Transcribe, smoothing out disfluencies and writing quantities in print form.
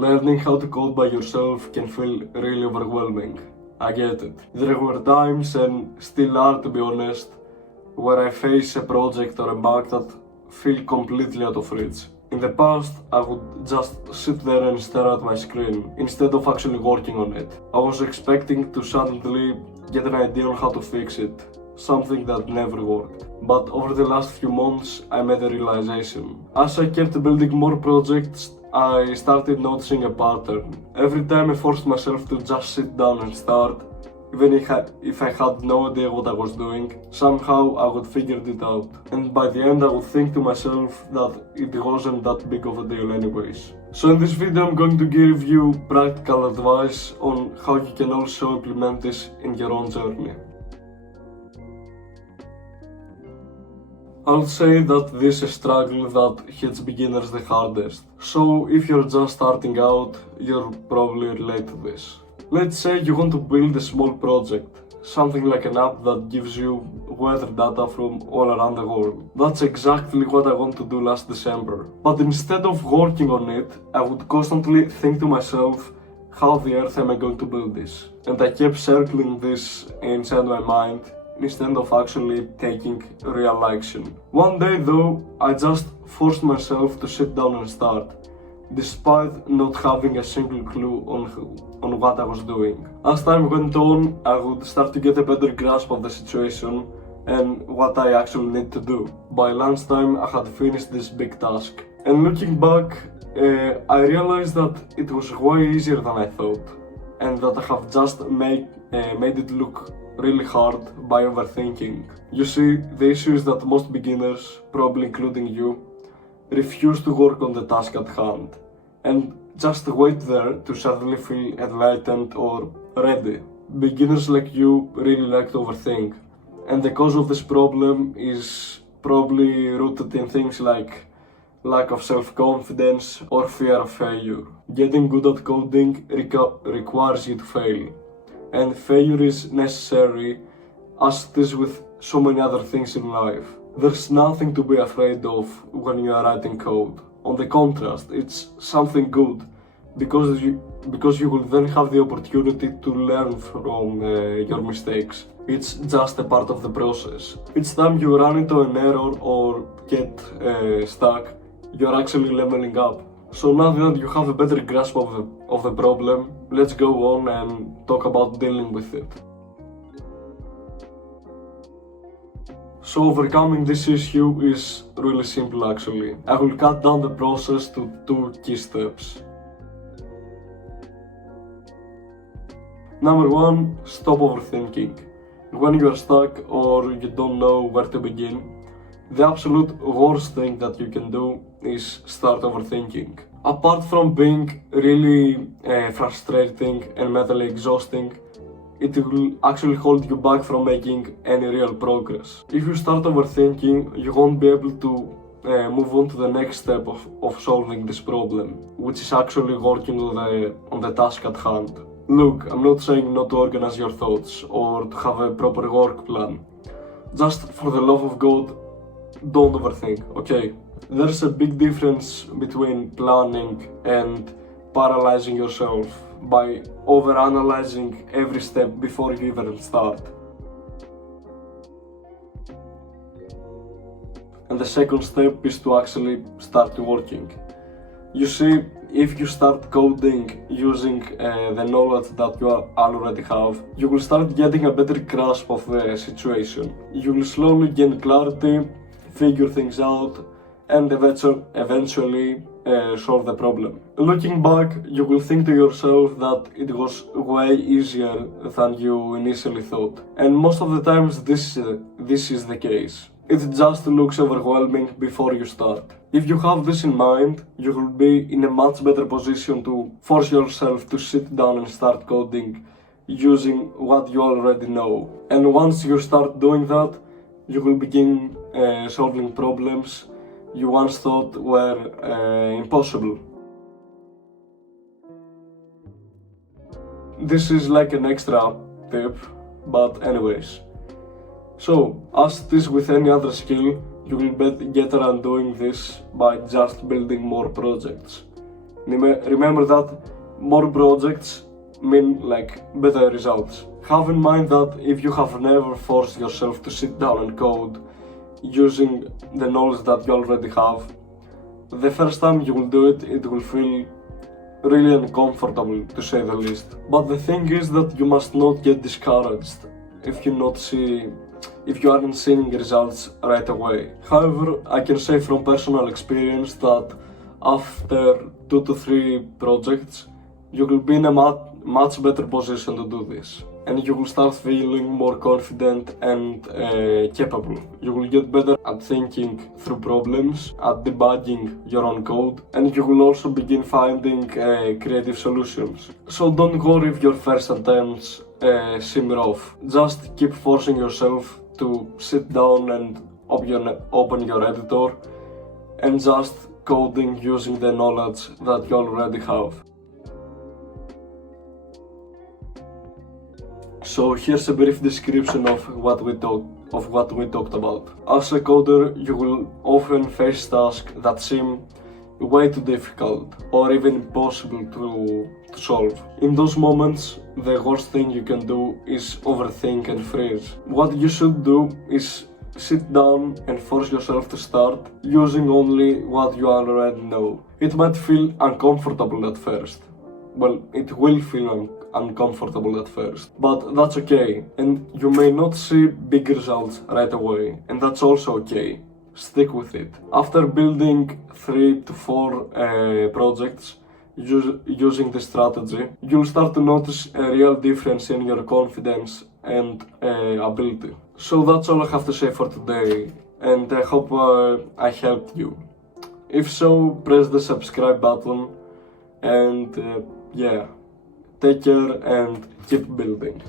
Learning how to code by yourself can feel really overwhelming. I get it. There were times, and still are to be honest, where I face a project or a bug that feel completely out of reach. In the past, I would just sit there and stare at my screen, instead of actually working on it. I was expecting to suddenly get an idea on how to fix it, something that never worked. But over the last few months, I made a realization. As I kept building more projects, I started noticing a pattern. Every time I forced myself to just sit down and start, even if I had no idea what I was doing, somehow I would figure it out. And by the end I would think to myself that it wasn't that big of a deal anyways. So in this video I'm going to give you practical advice on how you can also implement this in your own journey. I'll say that this is a struggle that hits beginners the hardest. So if you're just starting out, you'll probably relate to this. Let's say you want to build a small project, something like an app that gives you weather data from all around the world. That's exactly what I want to do last December. But instead of working on it, I would constantly think to myself, how the earth am I going to build this? And I kept circling this inside my mind instead of actually taking real action. One day though, I just forced myself to sit down and start, despite not having a single clue on what I was doing. As time went on, I would start to get a better grasp of the situation and what I actually need to do. By lunchtime, I had finished this big task. And looking back, I realized that it was way easier than I thought, and that I have just made it look really hard by overthinking. You see, the issue is that most beginners, probably including you, refuse to work on the task at hand and just wait there to suddenly feel enlightened or ready. Beginners like you really like to overthink, and the cause of this problem is probably rooted in things like lack of self-confidence or fear of failure. Getting good at coding requires you to fail, and failure is necessary as it is with so many other things in life. There's nothing to be afraid of when you are writing code. On the contrast, it's something good because you will then have the opportunity to learn from your mistakes. It's just a part of the process. Each time you run into an error or get stuck, you're actually leveling up. So now that you have a better grasp of the problem, let's go on and talk about dealing with it. So overcoming this issue is really simple actually. I will cut down the process to 2 key steps. Number 1, stop overthinking. When you are stuck or you don't know where to begin, the absolute worst thing that you can do is start overthinking. Apart from being really frustrating and mentally exhausting, it will actually hold you back from making any real progress. If you start overthinking, you won't be able to move on to the next step of solving this problem, which is actually working on the task at hand. Look, I'm not saying not to organize your thoughts or to have a proper work plan. Just for the love of God, don't overthink, okay? There's a big difference between planning and paralyzing yourself by overanalyzing every step before you even start. And the second step is to actually start working. You see, if you start coding using the knowledge that you already have, you will start getting a better grasp of the situation. You will slowly gain clarity, figure things out, and eventually solve the problem. Looking back, you will think to yourself that it was way easier than you initially thought. And most of the times this is the case. It just looks overwhelming before you start. If you have this in mind, you will be in a much better position to force yourself to sit down and start coding using what you already know. And once you start doing that, you will begin solving problems you once thought were impossible. This is like an extra tip, but anyways. So, as it is with any other skill, you will get around doing this by just building more projects. Remember that more projects mean like better results. Have in mind that if you have never forced yourself to sit down and code using the knowledge that you already have, the first time you will do it, it will feel really uncomfortable to say the least. But the thing is that you must not get discouraged if you aren't seeing results right away. However, I can say from personal experience that after 2 to 3 projects, you will be in a much better position to do this. And you will start feeling more confident and capable. You will get better at thinking through problems, at debugging your own code, and you will also begin finding creative solutions. So don't worry if your first attempts seem rough. Just keep forcing yourself to sit down and open your editor and just coding using the knowledge that you already have. So here's a brief description of what we talked about. As a coder, you will often face tasks that seem way too difficult or even impossible to solve. In those moments, the worst thing you can do is overthink and freeze. What you should do is sit down and force yourself to start using only what you already know. It might feel uncomfortable at first. Well, it will feel uncomfortable at first, but that's okay, and you may not see big results right away, and that's also okay. Stick with it. After building 3 to 4 projects using this strategy, you'll start to notice a real difference in your confidence and ability. So that's all I have to say for today, and I hope I helped you. If so, press the subscribe button, and yeah, take care and keep building.